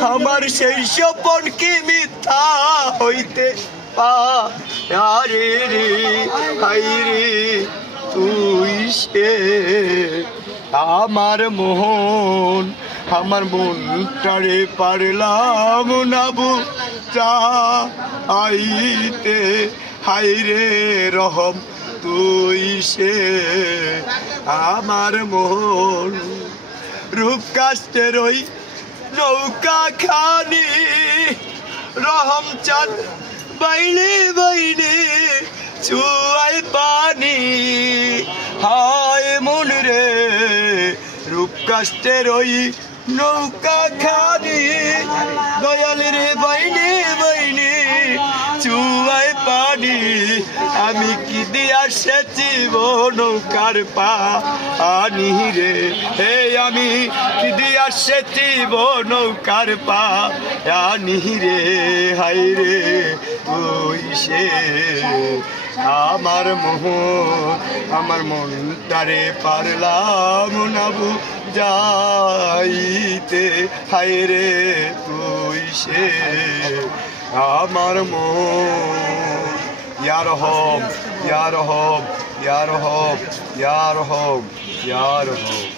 আমার সেই স্বপন কি মিথ্যা হইতে পারে রে? হাই রে, তুই সে আমার মোহন, আমার মনটারে পারলাম না বুঝা আইতে হাই রে রহম, তুই সে আমার মোহন। রূপ কাস্টের ওই নৌকা খানি, রহম চাঁদ বাইনে বাইনে চুয়াই পানি। হায় মন রে, রূপ কাস্টের ওই নৌকা খানি, দয়াল রে বাইনে বাইনে চুয়াই পানি। আমি কি দিয়া সেচিব নৌকার পা আনি রে। হে আমি দিয়া সেচিব নৌকার পা আনি রে। হাই রে তুই সে আমার মোহ। আমার মন তারে পারলাম না যাইতে হাই রে তুই সে আমার মন Ya Rahom, Ya Rahom, Ya Rahom, Ya Rahom, Ya Rahom.